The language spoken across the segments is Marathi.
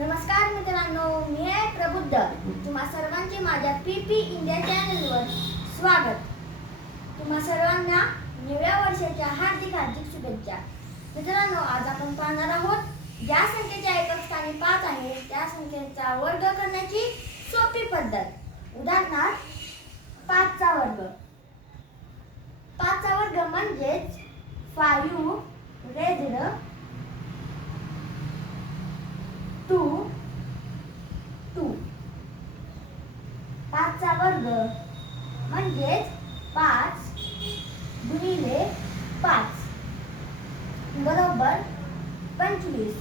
नमस्कार मित्रांनो, मी आहे प्रबुद्ध. तुम्हा सर्वांचे माझ्या पीपी इंडिया चॅनलवर स्वागत. तुम्हा सर्वांना नव्या वर्षाच्या हार्दिक शुभेच्छा. मित्रांनो, आज आपण पाहणार आहोत ज्या संख्येच्या एकक स्थानी 5 आहे त्या संख्येचा वर्ग करण्याची सोपी पद्धत. उदाहरणार्थ 5 चा वर्ग. 5 चा वर्ग म्हणजेच 5 raised to 2. 5 चा वर्ग म्हणजेच 5 गुणिले 5 बरोबर 25.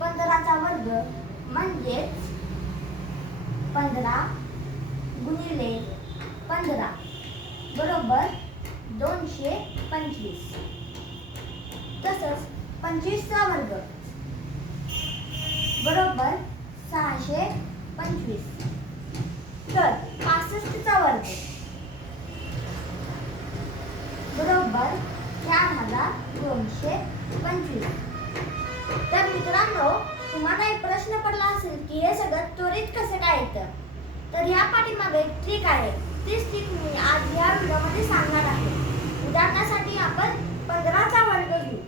15 चा वर्ग म्हणजेच 15 गुणिले 15 बरोबर 225. तसंच 25 चा वर्ग बरोबर 625. तर 65 चा वर्ग बरोबर 4225. तर मित्रांनो, तुम्हाला एक प्रश्न पडला असेल की हे सगळं त्वरित कसं काय येतं. तर या पाठीमागे एक ट्रिक आहे. तीच ट्रिक मी आज या व्हिडिओमध्ये सांगणार आहे. उदाहरणासाठी आपण 15 चा वर्ग घेऊ.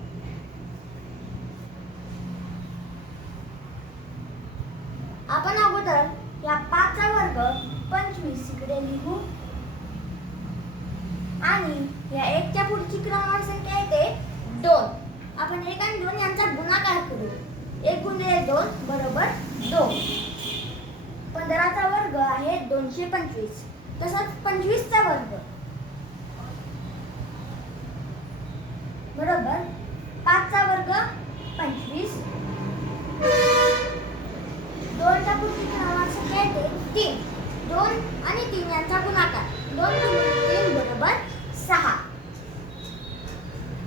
आपण अगोदर या 5 चा वर्ग 25 इकडे लिहू आणि या 1 च्या पुढची क्रमांक संख्या येते 2. आपण 1 आणि 2 यांचा गुणाकार करू. 1 गुणिले 2 बरोबर 2. 15 चा वर्ग आहे 225. तसंच 25 चा वर्ग बरोबर 5 चा वर्ग 25. 2 च्या पुढची क्रमांक संख्या येते 3. 2 आणि 3 यांचा गुणाकार. 2 गुणिले 3 बरोबर 6.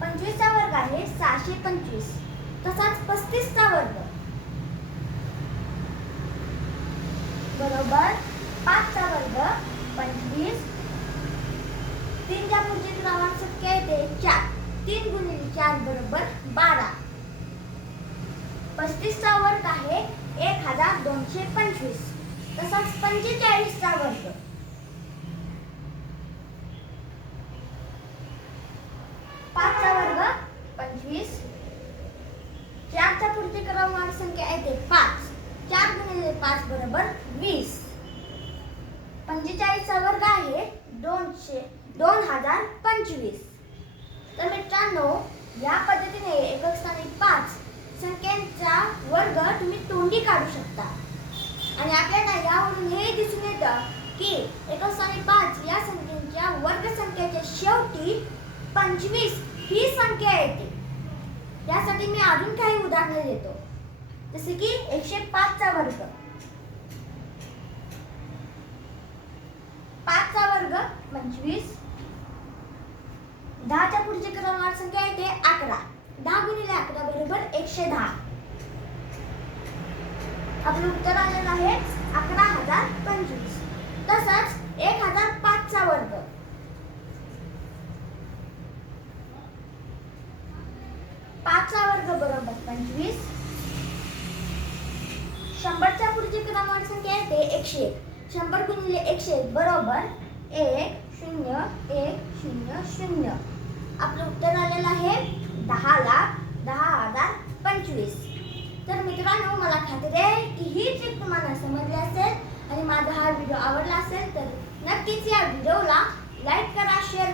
25 चा वर्ग आहे 625. तसाच 35 चा वर्ग बरोबर 5 चा वर्ग 25. 3 च्या पुढची क्रमांक संख्या येते 4. 3 गुणिले 4 बरोबर 12. 35 चा वर्ग आहे 1225. तसाच 45 चा वर्ग पाच चा वर्ग 25. 4 च्या पुढची क्रमांक संख्या येते 5. 4 गुणिले 5 बरोबर 20. 45 चा वर्ग आहे 2025. तर मित्रांनो, या पद्धतीने एकक स्थानी 5 संख्यांचा वर्ग तुम्ही तोंडी काढू शकता. आणि आपल्याला यावरून हे दिसून येतं की एकक स्थानी 5 या संख्येच्या वर्ग संख्येच्या शेवटी 25 ही संख्या येते. यासाठी मी अजून काही उदाहरणे देतो. जसे की 105 चा वर्ग. 5 चा वर्ग 25. 10 च्या पुढची क्रमांक संख्या येते 11. 10 गुणिले 11 बरोबर 110. आपलं उत्तर आलेलं आहे 11025. तसंच 1005 चा वर्ग. 5 चा वर्ग बरोबर 25. 100 च्या पुढची क्रमांक संख्या येते 101. 100 गुणिले 101 बरोबर 101000. आपलं उत्तर आलेलं आहे 10,10,025. तर मित्रांनो, मला खात्री आहे की ही ट्रिक तुम्हाला समजली असेल आणि माझा हा व्हिडिओ आवडला असेल तर नक्कीच या व्हिडिओला लाईक करा, शेअर